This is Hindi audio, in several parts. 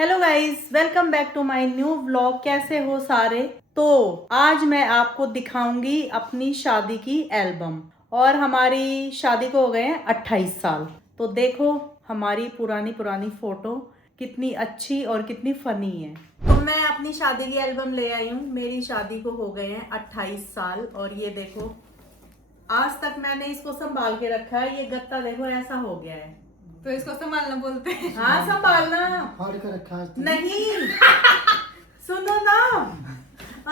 Hello guys, welcome back to my new vlog. कैसे हो सारे? तो आज मैं आपको दिखाऊंगी अपनी शादी की एल्बम। और हमारी शादी को हो गए हैं 28 साल। तो देखो हमारी पुरानी पुरानी फोटो कितनी अच्छी और कितनी फनी है। तो मैं अपनी शादी की एल्बम ले आई हूँ। मेरी शादी को हो गए हैं 28 साल और ये देखो आज तक मैंने इसको संभाल के रखा है। ये गत्ता देखो ऐसा हो गया है, तो इसको संभालना बोलते हैं। हाँ संभालना फाड़ कर रखा है तो। नहीं सुनो ना।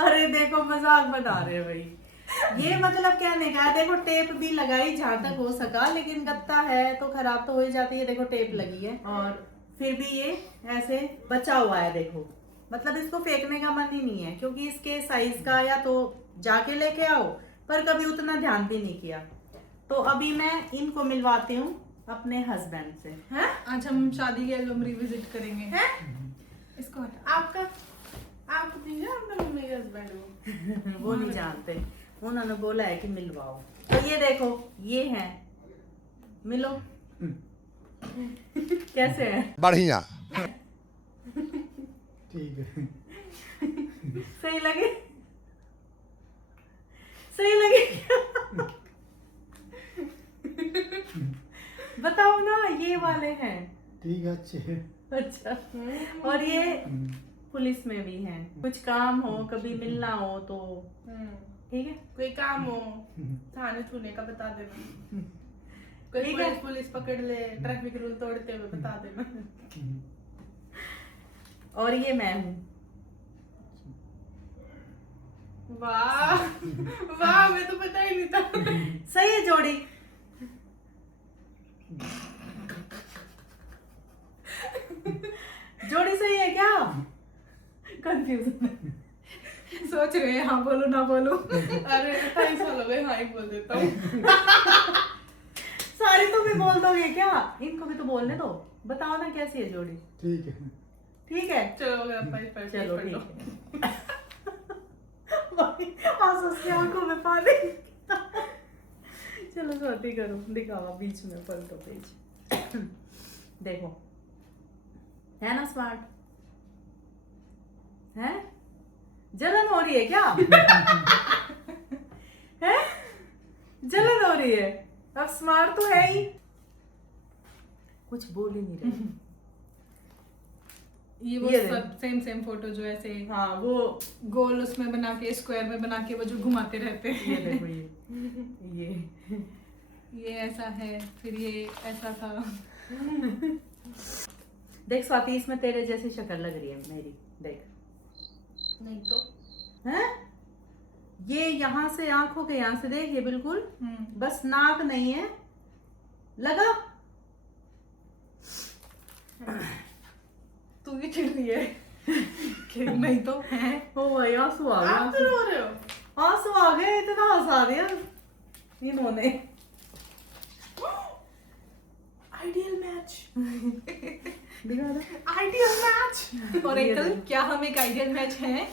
अरे देखो मजाक बना रहे भाई। ये मतलब कहने का है, देखो टेप भी लगाई जहां तक हो सका, लेकिन गत्ता है तो खराब तो हो ही जाती है। देखो टेप लगी है और फिर भी ये ऐसे बचा हुआ है। देखो मतलब इसको फेंकने का मन ही नहीं है, क्योंकि इसके साइज का या तो जाके लेके आओ, पर कभी उतना ध्यान भी नहीं किया। तो अभी मैं इनको मिलवाती हूँ अपने हस्बैंड से। हैं? आज हम शादी की एल्बम रिविजिट करेंगे। हैं? इसको हटा। आपका आप नहीं जानते मम्मी के हस्बैंड को? वो नहीं जानते, उन्होंने बोला है कि मिलवाओ। तो ये देखो ये हैं, मिलो। कैसे हैं? बढ़िया। ठीक है। सही लगे? सही लगे क्या? बताओ ना, ये वाले हैं। ठीक है, अच्छे हैं। अच्छा, और ये पुलिस में भी हैं। कुछ काम हो, कभी मिलना हो तो ठीक है। कोई काम हो थाने छूने का बता देना। कोई ठीक है। पुलिस पकड़ ले ट्रैफिक रूल तोड़ते हुए बता देना। और ये मैं हूँ। वाह वाह, मैं तो पता ही नहीं था। सही है जोड़ी? जोड़ी सही है क्या? कंफ्यूजन सोच रहे हैं हाँ बोलो ना बोलो। अरे 28 साल हो गए, हाँ ही बोल देता हूँ। सारी तुम भी बोल दोगे क्या? इनको भी तो बोलने दो। बताओ ना कैसी है जोड़ी? ठीक है। ठीक है, चलो हो गया, पर चलो ठीक है। आंसू की आंखों में पानी। चलो सोती करो, दिखावा बीच में पलटो पेज। देखो है ना स्मार्ट? है? जलन हो रही है क्या? है? जलन हो रही है? अब स्मार्ट तो है ही, कुछ बोल ही नहीं रहे। ये वो ये सब सेम फोटो जो ऐसे हाँ वो गोल उसमें बना के स्क्वायर में बना के वो जो घुमाते रहते हैं। ये देखो ये ऐसा है, फिर ये ऐसा था। देख स्वाति, इसमें तेरे जैसी शक्ल लग रही है मेरी। देख नहीं तो हैं? ये यहाँ से आंखों के यहाँ से देख, ये बिल्कुल बस नाक नहीं है लगा। तू भी चिढ़ रही है कि नहीं तो है। ओ भाई आंसू आ आप तो गए, रो रहे हो। आंसू आ गए, इतना हंसा दिया इन्होंने। Ideal match. दिखा दो। Ideal match. ओरेकल, क्या हम एक आइडियल मैच हैं?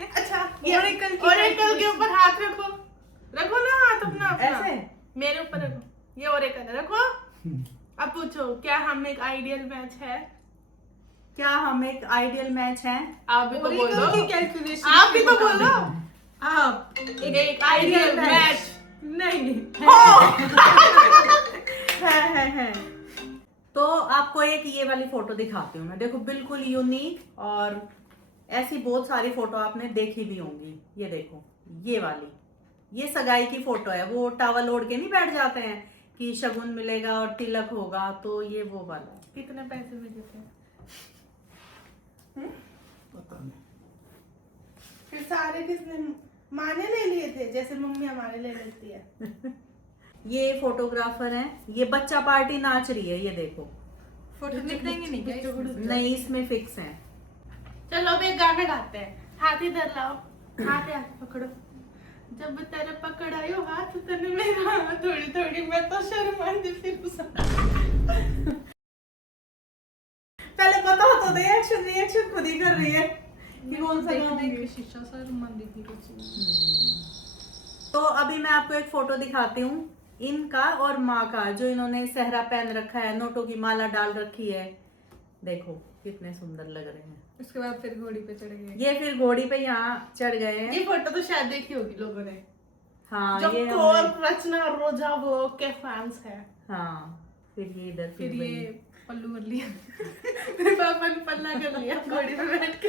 अच्छा, ओरेकल के ऊपर हाथ रखो। रखो ना हाथ अपना अपना। ऐसे मेरे ऊपर रखो। ये ओरेकल है, रखो। अब पूछो, क्या हम एक आइडियल मैच है? क्या हम एक आइडियल मैच है? आप भी तो बोलो। की कैलकुलेशन आप भी तो बोलो। आप एक आइडियल मैच नहीं है। तो आपको एक ये वाली फोटो दिखाती हूँ मैं। देखो बिल्कुल यूनिक, और ऐसी बहुत सारी फोटो आपने देखी भी होंगी। ये देखो ये वाली, ये सगाई की फोटो है। वो टावल ओढ़ के नहीं बैठ जाते हैं कि शगुन मिलेगा और तिलक होगा, तो ये वो वाला। कितने पैसे मिले थे? पता नहीं। फिर सारे किसने? माँ ने ले लिए थे, जैसे मम्मी हमारे ले लेती है। ये फोटोग्राफर है, ये बच्चा पार्टी नाच रही है। ये देखो फोटो निकलेंगे नहीं क्या इसमें? नहीं, इसमें फिक्स है। चलो अब एक गाना गाते हैं। हाथ इधर लाओ, हाथ हाथ पकड़ो। जब तेरे पकड़ आयो हाथ तने मेरा, थोड़ी थोड़ी मैं तो शर्मा दी फिर पहले पता हो तो दे, रिएक्शन खुद ही कर रही है कि कौन सा गाऊंगी। शीशा शर्मा दी। तो अभी मैं आपको एक फोटो दिखाती हूँ इनका और माँ का, जो इन्होंने सेहरा पहन रखा है, नोटों की माला डाल रखी है। देखो कितने सुंदर लग रहे हैं। उसके बाद फिर घोड़ी पे चढ़ गए। ये फिर घोड़ी पे यहाँ चढ़ गए हैं। ये फोटो तो शायद देखी होगी लोगों ने, हाँ जो ये कोर हमने- रचना और रोजा व्लॉग के फैंस है। हाँ फिर ये इधर फिर फिर ये पल्लू कर लिया। मेरे पापा ने पल्ला कर लिया घोड़ी पे बैठ के।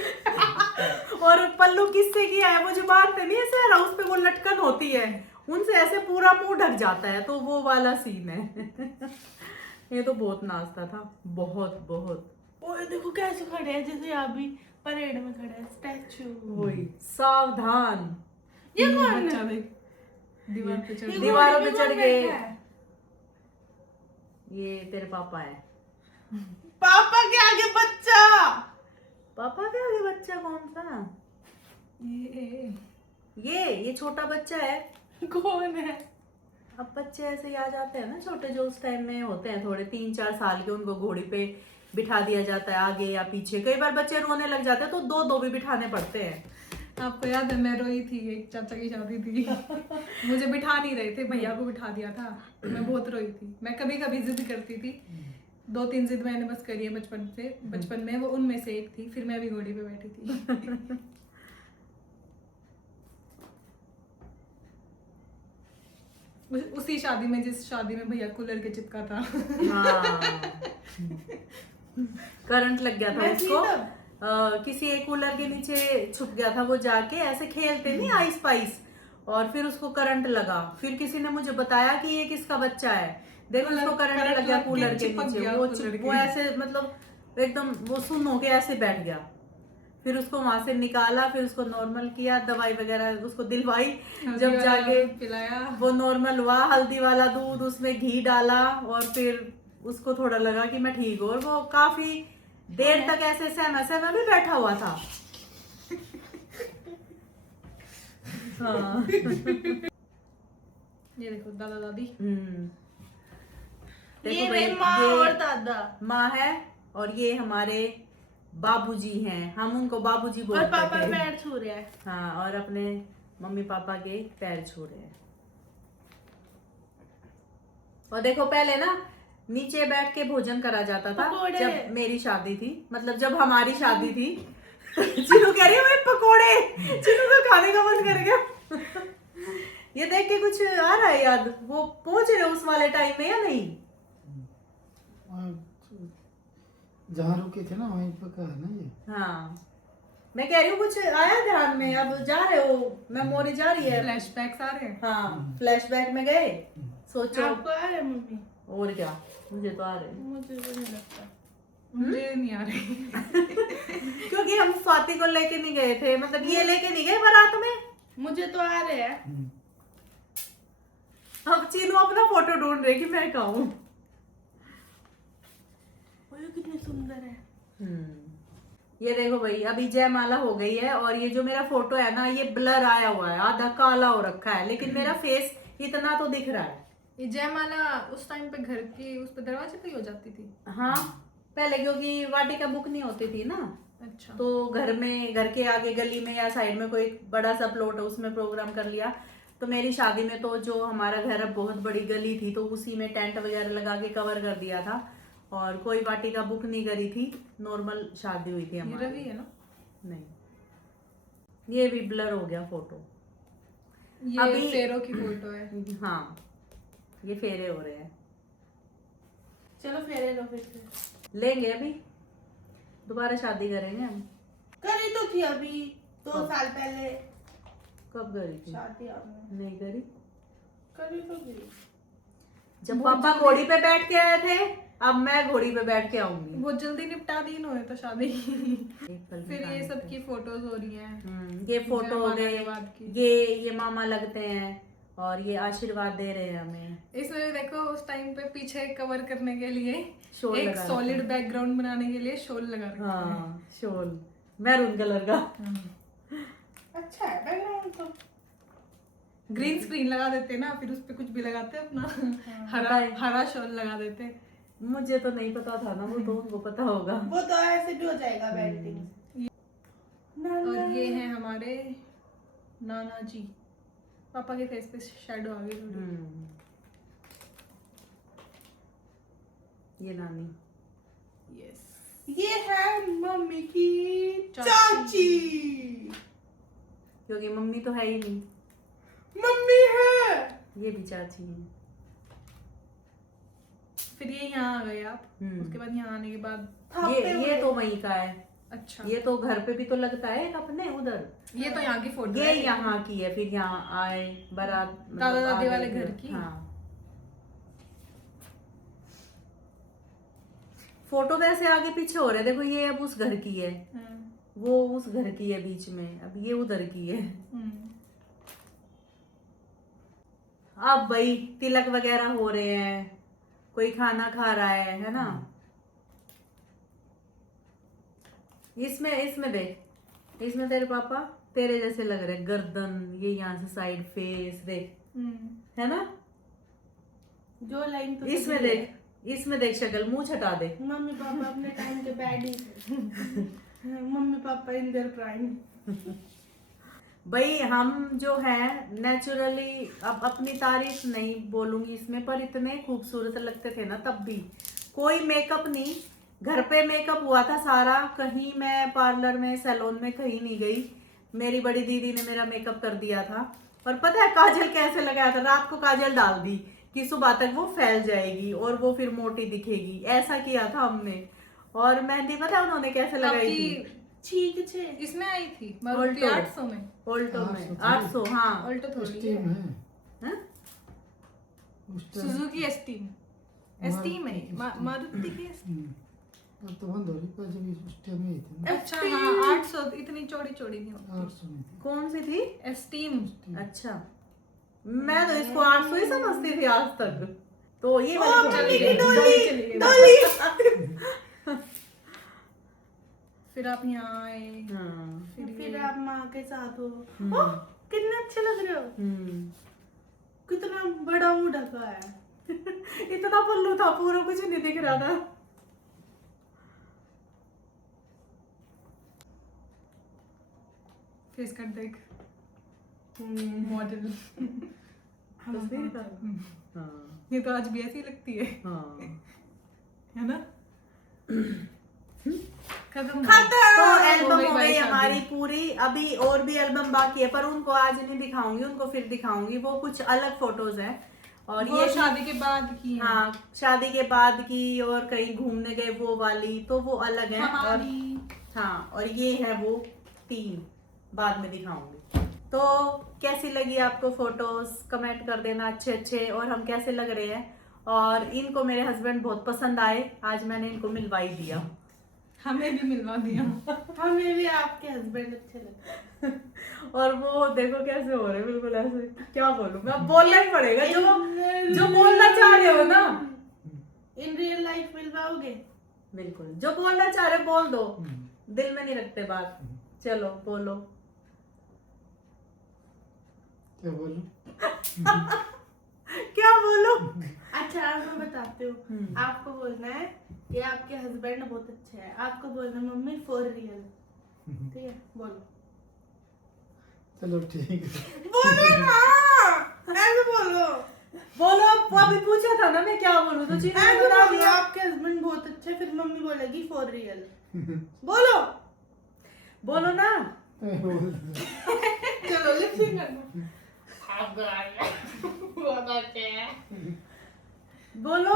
और पल्लू किससे किया है, वो जो बांधते नहीं ऐसे हाउस पे वो लटकन होती है, उनसे ऐसे पूरा मुंह ढक जाता है, तो वो वाला सीन है। ये तो बहुत नाचता था, बहुत बहुत। ओए देखो कैसे खड़े हैं, जैसे अभी परेड में खड़े हैं, स्टैचू। वही सावधान। ये कौन है? बच्चा देख दीवार पे चढ़ ये गया। दीवारों घोड़ी पे कौन चढ़ गए। बैठा है? ये तेरे पापा है। पापा के आगे बच्चा। पापा के आगे बच्चा कौन सा? ये छोटा बच्चा है। कौन है? अब बच्चे ऐसे ही आ जाते हैं ना छोटे, जो उस टाइम में होते हैं थोड़े 3-4 साल के, उनको घोड़ी पे बिठा दिया जाता है आगे या पीछे। कई बार बच्चे रोने लग जाते हैं तो दो दो भी बिठाने पड़ते हैं। आपको याद है मैं रोई थी, एक चाचा की शादी थी। मुझे बिठा नहीं रहे थे, भैया को बिठा दिया था। मैं बहुत रोई थी। मैं कभी कभी जिद करती थी, 2-3 जिद मैंने बस करी है बचपन से। बचपन में वो उनमें से एक थी। फिर मैं भी घोड़ी पे बैठी थी। उसी शादी में, जिस शादी में भैया कूलर के चिपका था। हाँ करंट लग गया था मैं थी उसको। तब। किसी एक कूलर के नीचे छुप गया था वो, जाके ऐसे खेलते नहीं आइस पाइस, और फिर उसको करंट लगा। फिर किसी ने मुझे बताया कि ये किसका बच्चा है, देखो उसको करंट लग गया लग के कूलर के चिपक नीचे। गया कूलर के। वो ऐसे मतलब एकदम वो सुन्न होके ऐसे बैठ गया। फिर उसको वहां से निकाला, फिर उसको नॉर्मल किया, दवाई वगैरह उसको दिलवाई। जब जाके पिलाया, वो नॉर्मल हुआ, हल्दी वाला दूध, उसमें घी डाला, और फिर उसको थोड़ा लगा कि मैं ठीक हूँ। और वो काफी देर तक ऐसे सहमा भी बैठा हुआ था। हाँ। ये देखो दादा दादी। देखो ये भाई, मेरी माँ ये और दादा माँ है, और ये हमारे बाबूजी हैं। हम उनको बाबूजी और बोलते पापा थे। पैर छू रहे हैं। हाँ, और अपने मम्मी पापा के पैर छू रहे हैं। और देखो पहले ना नीचे बैठ के भोजन करा जाता था। पकोड़े। जब मेरी शादी थी, मतलब जब हमारी शादी थी। चिनू कह रही है भाई पकोड़े, चिनू को खाने का मन कर गया। ये देख के कुछ आ रहा है याद, वो पहुंच रहे उस वाले टाइम में या नहीं? जहाँ रुके थे ना वहीं पर का है ना ये। हाँ, मैं कह रही हूँ कुछ आया ध्यान में, अब जा रहे हो, मेमोरी जा रही है। फ्लैशबैक्स आ रहे हैं। हाँ, फ्लैशबैक में गए, सोचो। आपको आ रहा है मम्मी? और क्या, मुझे तो आ रहे हैं। मुझे तो नहीं लगता। मुझे नहीं आ रही। क्योंकि हम स्वाति को लेके नहीं गए थे, मतलब ये लेके नहीं गए बारात में। मुझे तो आ रहे हैं। अब चीनू अपना फोटो ढूंढ रही कि मैं कहूँ। ये कितनी सुंदर है। ये देखो भाई, अभी जयमाला हो गई है, और ये जो मेरा फोटो है ना, ये ब्लर आया हुआ है, आधा काला हो रखा है, लेकिन मेरा फेस इतना तो दिख रहा है। ये जयमाला उस टाइम पे घर के उस पे दरवाजे पे ही हो जाती थी। हाँ, पहले क्योंकि वाटिका बुक नहीं होती थी ना, अच्छा। तो घर में, घर के आगे गली में या साइड में कोई बड़ा सा प्लॉट है, उसमें प्रोग्राम कर लिया। तो मेरी शादी में तो जो हमारा घर है बहुत बड़ी गली थी, तो उसी में टेंट वगैरह लगा के कवर कर दिया था, और कोई वाटिका बुक नहीं करी थी, नॉर्मल शादी हुई थी ये हमारी। रवि है ना? नहीं, ये भी ब्लर हो गया फोटो। ये अभी- फेरो की फोटो है। हाँ, ये फेरे हो रहे हैं। चलो फेरे लो फिर से। लेंगे अभी, दोबारा शादी करेंगे हम। करी तो थी अभी 2 साल पहले कब करी थी? शादी आपने। नहीं करी। करी तो थी। जब पापा घोड़ी पे बैठ के आए थे, अब मैं घोड़ी पे बैठ के आऊंगी। वो जल्दी निपटा दी इन्होंने तो शादी। एक पल फिर ये निकाल सब के। की फोटोज हो रही हैं। ये फोटो हो जयमाला गए, के बाद की। ये मामा लगते हैं, और ये आशीर्वाद दे रहे हैं हमें। इसमें देखो उस टाइम पे पीछे कवर करने के लिए शॉल एक लगा रखा सॉलिड है। बैकग्राउंड बनाने के लिए शॉल लगा रखा है। हाँ, शॉल मैरून कलर का। अच्छा है बैकग्राउंड तो। ग्रीन स्क्रीन लगा देते ना, फिर उस पे कुछ भी लगाते अपना। हरा बताए। हरा शॉल लगा देते। मुझे तो नहीं पता था ना, वो तो उनको पता होगा। वो तो ऐसे भी हो जाएगा बैटिंग। और ये है हमारे नाना जी। पापा के फेस पे शैडो आ गई थोड़ी। ये नानी। यस। ये है मम्मी की चाची। चाची। क्योंकि मम्मी तो है ही नहीं, मम्मी है। ये भी चाची है। फिर ये यहाँ आ गए आप, हम्म। उसके बाद यहाँ आने के बाद ये तो वहीं का है। अच्छा, ये तो घर पे भी तो लगता है एक अपने उधर। ये तो यहाँ की फोटो ये है। यहाँ की है, फिर यहाँ आए बारात, मतलब दादा दादी आ वाले गए घर थे। की? हाँ। फोटो वैसे आगे पीछे हो रहे, देखो ये अब उस घर की है, वो उस घर की है बीच में, अब ये उधर की है। अब भाई तिलक वगैरह हो रहे हैं, कोई खाना खा रहा है ना। इसमें देख, इसमें तेरे पापा तेरे जैसे लग रहे, गर्दन ये यहाँ से साइड, फेस देख, है ना। जो लाइन तो इसमें देख, इसमें देख शक्ल, मुंह छटा दे। मम्मी पापा अपने टाइम के बैड ही थे। Mummy papa in their prime. भाई हम जो है नेचुरली, अब अपनी तारीफ नहीं बोलूंगी इसमें, पर इतने खूबसूरत लगते थे ना तब भी। कोई मेकअप नहीं, घर पे मेकअप हुआ था सारा, कहीं मैं पार्लर में सैलून में कहीं नहीं गई। मेरी बड़ी दीदी ने मेरा मेकअप कर दिया था। और पता है काजल कैसे लगाया था, रात को काजल डाल दी कि सुबह तक वो फैल जाएगी और वो फिर मोटी दिखेगी, ऐसा किया था हमने। और मेहंदी पता है उन्होंने कैसे लगाई थी? ठीक छे इसमें आई थी ऑल्टो। मारुति 800 में। ऑल्टो में 800 800, हाँ। ऑल्टो थोड़ी स्टीम है, है हाँ? उस टाइम। Suzuki esteem. एस्टीम है मारुति की एस्टीम। अब तो बंद हो रही, पर जब उस टाइम में ही थी ना, अच्छा हाँ, 800 इतनी चौड़ी चौड़ी नहीं होती। 800 में थी। कौन सी थी? एस्टीम। अच्छा, मैं तो इसको 800 ही समझती थी आज तक। तो ये ओ, वाली मम्मी की डोली डोली, चली गई। डोली। फिर आप यहाँ आए, हाँ। फिर आप माँ के साथ हो। हम्म। ओह, कितने अच्छे लग रहे हो। कितना बड़ा मुंह ढका है। इतना पल्लू था, पूरा कुछ नहीं दिख रहा था। फेस कट देख, मॉडल। तस्वीर का? हाँ ये तो आज भी ऐसी लगती है हाँ। है ना। खत्म तो हो एल्बम गई हो भाई गई शादी। हमारी पूरी। अभी और भी एल्बम बाकी है, पर उनको आज नहीं दिखाऊंगी, उनको फिर दिखाऊंगी। वो कुछ अलग फोटोज हैं। और वो ये शादी के बाद की है। हाँ, शादी के बाद की, और कहीं घूमने गए वो वाली, तो वो अलग है। और हमारी हाँ, और ये है वो 3, बाद में दिखाऊंगी। तो कैसी लगी आपको फोटोज, कमेंट कर देना अच्छे। और हम कैसे लग रहे हैं। और इनको मेरे हस्बैंड बहुत पसंद आए, आज मैंने इनको मिलवा ही दिया। हमें भी मिलवा दिया। हमें भी आपके हस्बैंड अच्छे लगते हैं। और वो देखो कैसे हो रहे हैं, बिल्कुल ऐसे। क्या बोलूं मैं, अब बोलना ही पड़ेगा जो बोलना चाह रहे हो ना। इन रियल लाइफ मिलवाओगे? बिल्कुल, जो बोलना चाह रहे हो बोल दो, दिल में नहीं रखते बात। चलो बोलो। क्या बोलूं? क्या बोलो? अच्छा, अब मैं बताती हूँ। आपको बोलना है कि आपके हस्बैंड बहुत अच्छे हैं। आपको बोलना है मम्मी फॉर रियल। ठीक है, बोलो। चलो ठीक है। बोलो ना, ऐसे बोलो। बोलो, अब अभी पूछा था ना मैं क्या बोलूं, तो चीजें ऐसे बता बोलो, दिया। आपके हस्बैंड बहुत अच्छे, फिर मम्मी बोलेगी फॉर रियल। बोलो। बोलो ना। बोल दो। चलो लिप सिंक करना। बहुत अच्छे हैं। बोलो।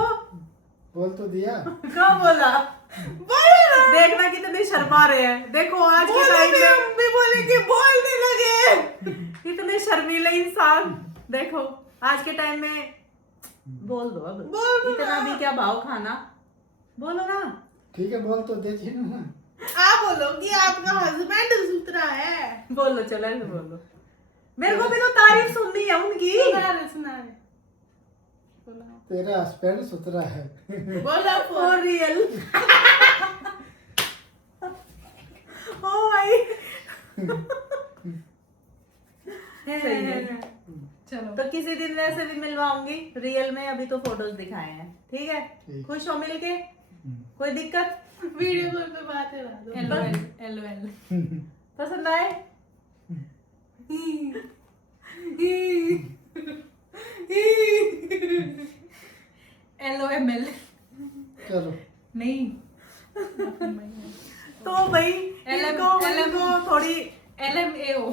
बोल तो दिया। क्या बोला? बोलो ना। देखना कितने शर्मा रहे हैं। देखो आज के बोलो, टाइम फिर में मम्मी बोलेगी बोलने लगे। इतने शर्मीले इंसान। देखो आज के टाइम में बोल दो अब। बोल दो इतना ना। भी क्या भाव खाना। बोलो ना। ठीक है, बोल तो देती ना। आप बोलो कि आपका हस्बैंड सुथरा है। बोलो, चलो ऐसे बोलो। मेरे को भी तो तारीफ सुननी है उनकी। सुना रहे। बोलो। तेरा हस्बैंड सुथरा है। बोलो फॉर रियल। ओ भाई। सही है। चलो तो किसी दिन वैसे भी मिलवाऊंगी रियल में, अभी तो फोटोज दिखाए हैं। ठीक है, ठीक। खुश हो मिलके? कोई दिक्कत? वीडियो कॉल पे बात करा दो। LOL। पसंद आए? LOML। चलो नहीं, तो भाई इनको थोड़ी LMAO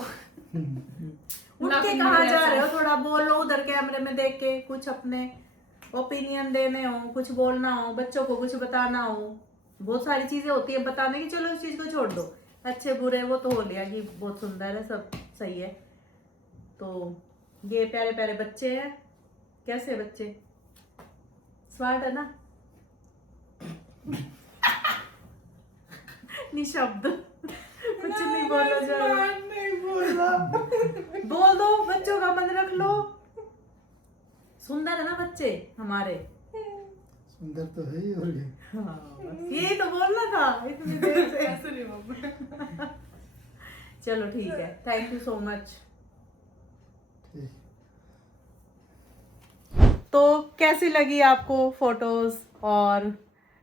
उठ के कहाँ जा रहे हो, थोड़ा बोलो उधर कैमरे में देख के, कुछ अपने ओपिनियन देने हो, कुछ बोलना हो, बच्चों को कुछ बताना हो, बहुत सारी चीजें होती है बताने की। चलो इस चीज को छोड़ दो, अच्छे बुरे वो तो हो लिया कि बहुत सुंदर है, सब सही है। तो ये प्यारे प्यारे बच्चे हैं, कैसे बच्चे, स्मार्ट है ना? निशब्द, कुछ नहीं बोला जा रहा, नहीं बोला। बोल दो, बच्चों का मन रख लो। सुंदर है ना बच्चे हमारे? सुंदर तो है ही, और क्या। हाँ, बस यही तो बोलना था इतनी देर से। चलो ठीक है, थैंक यू सो मच। ठीक। तो कैसी लगी आपको फोटोज? और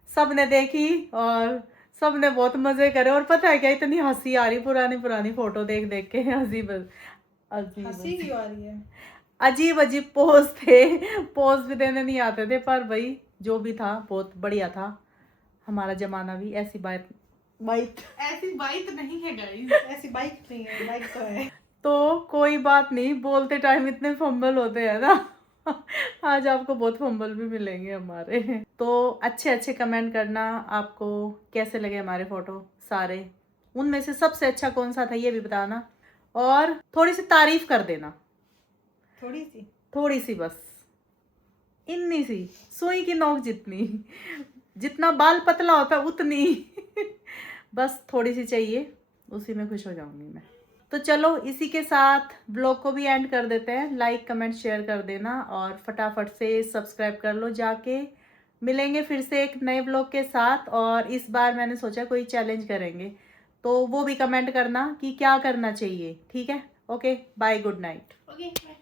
सबने देखी और सबने बहुत मजे करे, और पता है क्या, इतनी हंसी आ रही पुरानी पुरानी फोटो देख देख के, हंसी बस अजीब हंसी क्यों आ रही है? अजीब अजीब पोज थे, पोज भी देने नहीं आते थे, पर भाई जो भी था बहुत बढ़िया था। हमारा जमाना भी ऐसी बात ऐसी बाइक नहीं है गाइस, ऐसी बाइक नहीं है, बाइक तो है। तो कोई बात नहीं, बोलते टाइम इतने फंबल होते हैं ना। आज आपको बहुत फंबल भी मिलेंगे हमारे। तो अच्छे अच्छे कमेंट करना, आपको कैसे लगे हमारे फोटो सारे, उनमें से सबसे अच्छा कौन सा था ये भी बताना, और थोड़ी सी तारीफ कर देना, थोड़ी सी बस, इतनी सी, सुई की नोक जितनी, जितना बाल पतला होता है उतनी। बस थोड़ी सी चाहिए, उसी में खुश हो जाऊंगी मैं। तो चलो इसी के साथ ब्लॉग को भी एंड कर देते हैं। लाइक कमेंट शेयर कर देना और फटाफट से सब्सक्राइब कर लो जाके। मिलेंगे फिर से एक नए ब्लॉग के साथ, और इस बार मैंने सोचा कोई चैलेंज करेंगे, तो वो भी कमेंट करना कि क्या करना चाहिए। ठीक है, okay, bye, good night. Okay bye.